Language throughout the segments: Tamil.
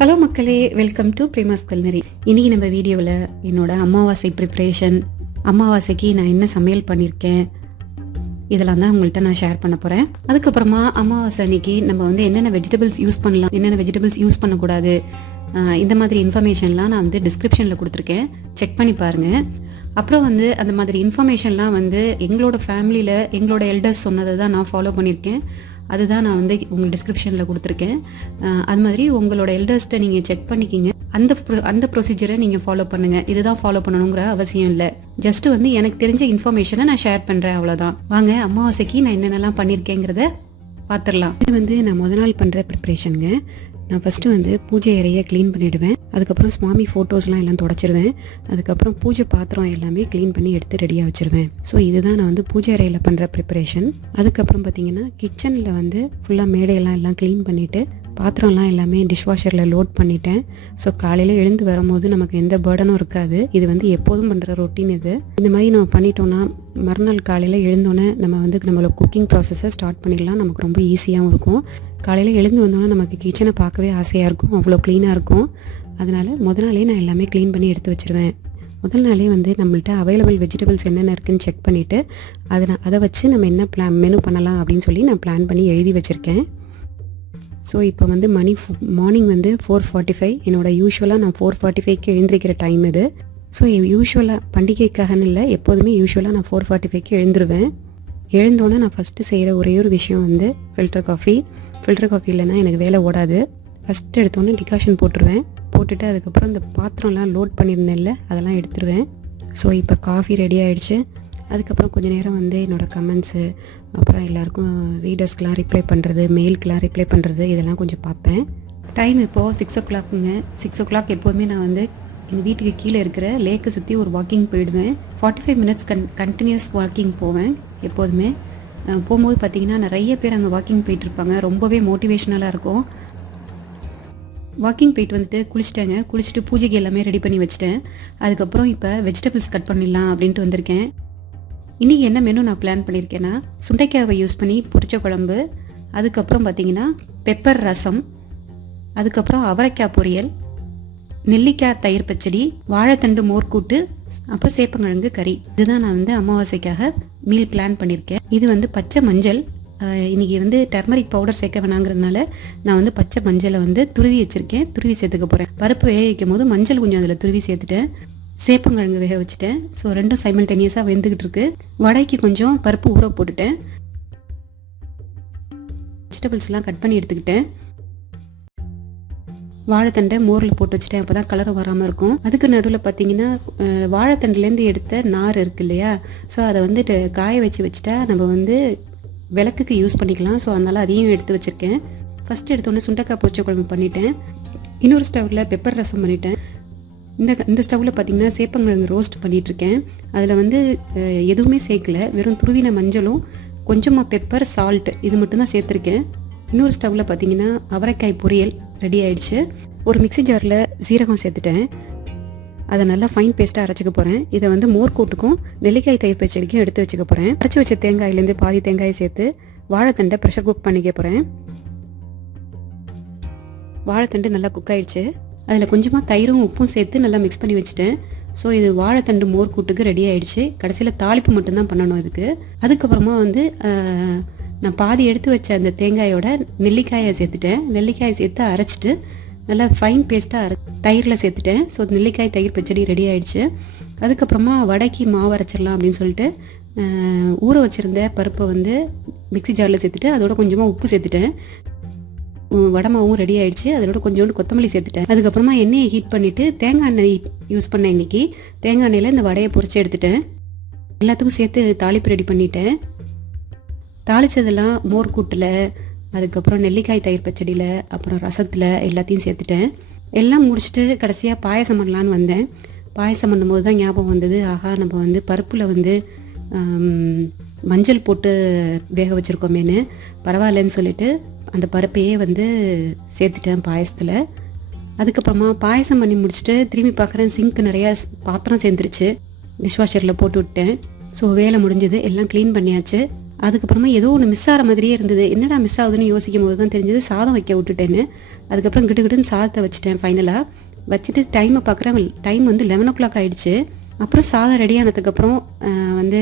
ஹலோ மக்களே, வெல்கம் டு பிரேமாஸ் கல்னரி. இன்றைக்கி நம்ம வீடியோவில் என்னோட அமாவாசை ப்ரிப்ரேஷன், அமாவாசைக்கு நான் என்ன சமையல் பண்ணியிருக்கேன், இதெல்லாம் தான் உங்கள்கிட்ட நான் ஷேர் பண்ண போகிறேன். அதுக்கப்புறமா அமாவாசை அன்னைக்கு நம்ம வந்து என்னென்ன வெஜிடபிள்ஸ் யூஸ் பண்ணலாம், என்னென்ன வெஜிடபிள்ஸ் யூஸ் பண்ணக்கூடாது, இந்த மாதிரி இன்ஃபர்மேஷன்லாம் நான் வந்து டிஸ்கிரிப்ஷனில் கொடுத்துருக்கேன், செக் பண்ணி பாருங்கள். அப்புறம் வந்து அந்த மாதிரி இன்ஃபர்மேஷன்லாம் வந்து எங்களோட ஃபேமிலியில் எங்களோட எல்டர்ஸ் சொன்னதை தான் நான் ஃபாலோ பண்ணியிருக்கேன். அதுதான் நான் வந்து உங்களுக்கு டிஸ்கிரிப்ஷனில் கொடுத்துருக்கேன். அது மாதிரி உங்களோட எல்டர்ஸ்ட்டை நீங்கள் செக் பண்ணிக்கிங்க. அந்த ப்ரொசீஜரை நீங்கள் ஃபாலோ பண்ணுங்கள். இதுதான் ஃபாலோ பண்ணணுங்கிற அவசியம் இல்லை. ஜஸ்ட்டு வந்து எனக்கு தெரிஞ்ச இன்ஃபர்மேஷனை நான் ஷேர் பண்ணுறேன், அவ்வளோதான். வாங்க அமாவாசைக்கு நான் என்னென்னலாம் பண்ணியிருக்கேங்கிறத பார்த்துடலாம். இது வந்து நான் முதல் நாள் பண்ணுற ப்ரிப்ரேஷனுங்க. நான் ஃபஸ்ட்டு வந்து பூஜை அறையை க்ளீன் பண்ணிவிடுவேன். அதுக்கப்புறம் சுவாமி ஃபோட்டோஸ்லாம் எல்லாம் தொடச்சிருவேன். அதுக்கப்புறம் பூஜை பாத்திரம் எல்லாமே க்ளீன் பண்ணி எடுத்து ரெடியாக வச்சுருவேன். ஸோ இதுதான் நான் வந்து பூஜை அறையில் பண்ணுற ப்ரிப்பரேஷன். அதுக்கப்புறம் பார்த்திங்கன்னா கிச்சனில் வந்து ஃபுல்லாக மேடையெல்லாம் க்ளீன் பண்ணிவிட்டு பாத்திரம்லாம் எல்லாமே டிஷ்வாஷரில் லோட் பண்ணிட்டேன். ஸோ காலையில் எழுந்து வரும்போது நமக்கு எந்த பேர்டனும் இருக்காது. இது வந்து எப்போதும் பண்ணுற ரொட்டீன். இது இந்த மாதிரி நம்ம பண்ணிட்டோன்னா மறுநாள் காலையில் எழுந்தோன்னே நம்ம வந்து நம்மளோட குக்கிங் ப்ராசஸை ஸ்டார்ட் பண்ணிடலாம். நமக்கு ரொம்ப ஈஸியாகவும் இருக்கும். காலையில் எழுந்து வந்தோன்னா நமக்கு கிச்சனை பார்க்கவே ஆசையாக இருக்கும், அவ்வளோ க்ளீனாக இருக்கும். அதனால் முதல் நாளே நான் எல்லாமே க்ளீன் பண்ணி எடுத்து வச்சுருவேன். முதல் நாளே வந்து நம்மள்ட்ட அவைலபிள் வெஜிடபிள்ஸ் என்னென்ன இருக்குதுன்னு செக் பண்ணிவிட்டு அதை வச்சு நம்ம என்ன மெனு பண்ணலாம் அப்படின்னு சொல்லி நான் பிளான் பண்ணி எழுதி வச்சுருக்கேன். ஸோ இப்போ வந்து மார்னிங் வந்து 4:45. என்னோடய யூஸ்வலாக நான் 4:45க்கு எழுந்திருக்கிற டைம் இது. ஸோ யூஸ்வலாக பண்டிகைக்காகன்னு இல்லை, எப்போதுமே யூஸ்வலாக நான் 4:45க்கு எழுந்துருவேன். எழுந்தோன்னே நான் ஃபஸ்ட்டு செய்கிற ஒரே ஒரு விஷயம் வந்து ஃபில்டர் காஃபி இல்லைன்னா எனக்கு வேலை ஓடாது. ஃபஸ்ட்டு எடுத்தோன்னே டிகாஷன் போட்டுட்டு அதுக்கப்புறம் இந்த பாத்திரம்லாம் லோட் பண்ணியிருந்தேன்ல அதெல்லாம் எடுத்துருவேன். ஸோ இப்போ காஃபி ரெடி ஆகிடுச்சு. அதுக்கப்புறம் கொஞ்சம் நேரம் வந்து என்னோடய கமெண்ட்ஸு, அப்புறம் எல்லாேருக்கும் ரீடர்ஸ்க்கெலாம் ரிப்ளை பண்ணுறது, மெயிலுக்கெலாம் ரிப்ளை பண்ணுறது, இதெல்லாம் கொஞ்சம் பார்ப்பேன். டைம் இப்போது 6 o'clockங்க. 6 o'clock எப்போதுமே நான் வந்து எங்கள் வீட்டுக்கு கீழே இருக்கிற லேக்கை சுற்றி ஒரு வாக்கிங் போயிடுவேன். 45 minutes கண்டினியூஸ் வாக்கிங் போவேன். எப்போதுமே போகும்போது பார்த்திங்கன்னா நிறைய பேர் அங்கே வாக்கிங் போயிட்டுருப்பாங்க. ரொம்பவே மோட்டிவேஷ்னலாக இருக்கும். வாக்கிங் போயிட்டு வந்துட்டு குளிச்சுட்டு பூஜைக்கு எல்லாமே ரெடி பண்ணி வச்சுட்டேன். அதுக்கப்புறம் இப்போ வெஜிடபிள்ஸ் கட் பண்ணிடலாம் அப்படின்ட்டு வந்திருக்கேன். இன்றைக்கி என்ன மெனு நான் பிளான் பண்ணியிருக்கேன்னா, சுண்டைக்காவை யூஸ் பண்ணி பொரிச்ச குழம்பு, அதுக்கப்புறம் பார்த்திங்கன்னா பெப்பர் ரசம், அதுக்கப்புறம் அவரைக்காய் பொரியல், நெல்லிக்காய் தயிர் பச்சடி, வாழைத்தண்டு மோர்க்கூட்டு, அப்புறம் சேப்பங்கிழங்கு கறி. இதுதான் நான் வந்து அமாவாசைக்காக மீல் பிளான் பண்ணியிருக்கேன். இது வந்து பச்சை மஞ்சள். இன்றைக்கி வந்து டர்மரிக் பவுடர் சேர்க்க வேணாங்கிறதுனால நான் வந்து பச்சை மஞ்சளை வந்து துருவி வச்சுருக்கேன். துருவி சேர்த்துக்க போகிறேன். பருப்பு வேக வைக்கும் போது மஞ்சள் கொஞ்சம் அதில் துருவி சேர்த்துட்டேன். சேப்பங்கிழங்கு வேக வச்சுட்டேன். ஸோ ரெண்டும் சைமல்டேனியஸாக வெந்துக்கிட்டு இருக்கு. வடைக்கு கொஞ்சம் பருப்பு ஊற போட்டுட்டேன். வெஜிடபிள்ஸ்லாம் கட் பண்ணி எடுத்துக்கிட்டேன். வாழைத்தண்டை மோரில் போட்டு வச்சுட்டேன், அப்போ தான் கலர் வராமல் இருக்கும். அதுக்கு நடுவில் பார்த்தீங்கன்னா வாழைத்தண்டுலேருந்து எடுத்த நார் இருக்கு இல்லையா, ஸோ அதை வந்துட்டு காய வச்சுட்டா நம்ம வந்து விளக்குக்கு யூஸ் பண்ணிக்கலாம். ஸோ அதனால் அதையும் எடுத்து வச்சுருக்கேன். ஃபஸ்ட்டு எடுத்தோடனே சுண்டைக்காய் பொரிச்ச குழம்பு பண்ணிட்டேன். இன்னொரு ஸ்டவ்வில் பெப்பர் ரசம் பண்ணிட்டேன். இந்த ஸ்டவ்வில் பார்த்திங்கன்னா சேப்பங்கிழங்கு ரோஸ்ட் பண்ணிகிட்ருக்கேன். அதில் வந்து எதுவுமே சேர்க்கலை, வெறும் துருவின மஞ்சளும் கொஞ்சமாக பெப்பர், சால்ட் இது மட்டும்தான் சேர்த்துருக்கேன். இன்னொரு ஸ்டவ்வில் பார்த்திங்கன்னா அவரைக்காய் பொரியல் ரெடி ஆகிடுச்சு. ஒரு மிக்ஸி ஜாரில் சீரகம் சேர்த்துட்டேன். அதை நல்லா ஃபைன் பேஸ்ட்டாக அரைச்சிக்க போகிறேன். இதை வந்து மோர்க்கூட்டுக்கும் நெல்லிக்காய் தயிர் பச்சடிக்கும் எடுத்து வச்சுக்க போகிறேன். அரைச்சி வச்ச தேங்காயிலேருந்து பாதி தேங்காயை சேர்த்து வாழைத்தண்டை ப்ரெஷர் குக் பண்ணிக்க போகிறேன். வாழைத்தண்டு நல்லா குக் ஆகிடுச்சு. அதில் கொஞ்சமாக தயிரும் உப்பும் சேர்த்து நல்லா மிக்ஸ் பண்ணி வச்சுட்டேன். ஸோ இது வாழைத்தண்டு மோர்க்கூட்டுக்கு ரெடி ஆகிடுச்சு. கடைசியில் தாளிப்பு மட்டும்தான் பண்ணணும் இதுக்கு. அதுக்கப்புறமா வந்து நான் பாதி எடுத்து வச்ச அந்த தேங்காயோட நெல்லிக்காயை சேர்த்துட்டேன். நெல்லிக்காயை சேர்த்து அரைச்சிட்டு நல்லா ஃபைன் பேஸ்ட்டாக தயிரில் சேர்த்துட்டேன். ஸோ நெல்லிக்காய் தயிர் பச்சடி ரெடி ஆகிடுச்சு. அதுக்கப்புறமா வடைக்கு மாவு அரைச்சிடலாம் அப்படின்னு சொல்லிட்டு ஊற வச்சுருந்த பருப்பை வந்து மிக்ஸி ஜாரில் சேர்த்துட்டு அதோட கொஞ்சமாக உப்பு சேர்த்துட்டேன். வடை மாவும் ரெடி ஆகிடுச்சு. அதோட கொஞ்சோண்டு கொத்தமல்லி சேர்த்துட்டேன். அதுக்கப்புறமா எண்ணெயை ஹீட் பண்ணிவிட்டு தேங்காய் எண்ணெய் யூஸ் பண்ணேன். இன்றைக்கி தேங்காய் எண்ணெயில் இந்த வடையை பொரிச்சு எடுத்துட்டேன். எல்லாத்துக்கும் சேர்த்து தாளிப்பு ரெடி பண்ணிட்டேன். தாளித்ததெல்லாம் மோர்க்கூட்டில், அதுக்கப்புறம் நெல்லிக்காய் தயிர் பச்சடியில், அப்புறம் ரசத்தில் எல்லாத்தையும் சேர்த்துட்டேன். எல்லாம் முடிச்சுட்டு கடைசியாக பாயசம் பண்ணலான்னு வந்தேன். பாயசம் பண்ணும்போது தான் ஞாபகம் வந்தது, ஆஹா நம்ம வந்து பருப்பில் வந்து மஞ்சள் போட்டு வேக வச்சுருக்கோமேனு. பரவாயில்லன்னு சொல்லிட்டு அந்த பருப்பையே வந்து சேர்த்துட்டேன் பாயசத்தில். அதுக்கப்புறமா பாயசம் பண்ணி முடிச்சுட்டு திரும்பி பார்க்குறேன், சிங்க்கு நிறையா பாத்திரம் சேர்ந்துருச்சு. டிஷ்வாஷரில் போட்டு விட்டேன். ஸோ வேலை முடிஞ்சது, எல்லாம் க்ளீன் பண்ணியாச்சு. அதுக்கப்புறமா ஏதோ ஒன்று மிஸ் ஆகிற மாதிரியே இருந்தது. என்னடா மிஸ் ஆகுதுன்னு யோசிக்கும் போது தான் தெரிஞ்சது சாதம் வைக்க விட்டுட்டேன்னு. அதுக்கப்புறம் கிட்டுன்னு சாதத்தை வச்சுட்டேன். ஃபைனலாக வச்சுட்டு டைமை பார்க்குறேன். டைம் வந்து 11 o'clock ஆகிடுச்சு. அப்புறம் சாதம் ரெடி ஆனதுக்கப்புறம் வந்து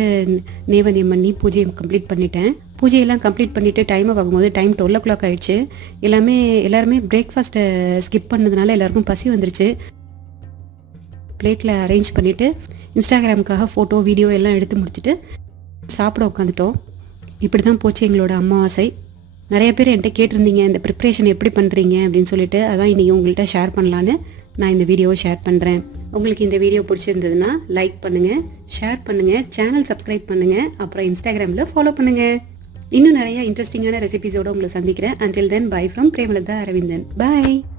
நேவேத்தியம் பண்ணி பூஜையை கம்ப்ளீட் பண்ணிட்டேன். பூஜையெல்லாம் கம்ப்ளீட் பண்ணிவிட்டு டைமை பார்க்கும்போது டைம் 12 o'clock ஆகிடுச்சு. எல்லாருமே பிரேக்ஃபாஸ்ட்டை ஸ்கிப் பண்ணதுனால எல்லாருக்கும் பசி வந்துருச்சு. பிளேட்டில் அரேஞ்ச் பண்ணிவிட்டு இன்ஸ்டாகிராமுக்காக ஃபோட்டோ வீடியோ எல்லாம் எடுத்து முடிச்சுட்டு சாப்பிட உட்காந்துட்டோம். இப்படி தான் போச்சு எங்களோட அமாவாசை. நிறைய பேர் என்கிட்ட கேட்டிருந்தீங்க இந்த ப்ரிப்ரேஷன் எப்படி பண்ணுறீங்க அப்படின்னு சொல்லிட்டு, அதான் இன்றைக்கி உங்கள்கிட்ட ஷேர் பண்ணலான்னு நான் இந்த வீடியோவை ஷேர் பண்ணுறேன். உங்களுக்கு இந்த வீடியோ பிடிச்சிருந்ததுன்னா லைக் பண்ணுங்கள், ஷேர் பண்ணுங்கள், சேனல் சப்ஸ்கிரைப் பண்ணுங்கள், அப்புறம் இன்ஸ்டாகிராமில் ஃபாலோ பண்ணுங்கள். இன்னும் நிறைய இன்ட்ரெஸ்டிங்கான ரெசிபிஸோடு உங்களை சந்திக்கிறேன். Until then, bye from Premalatha Aravindan. Bye.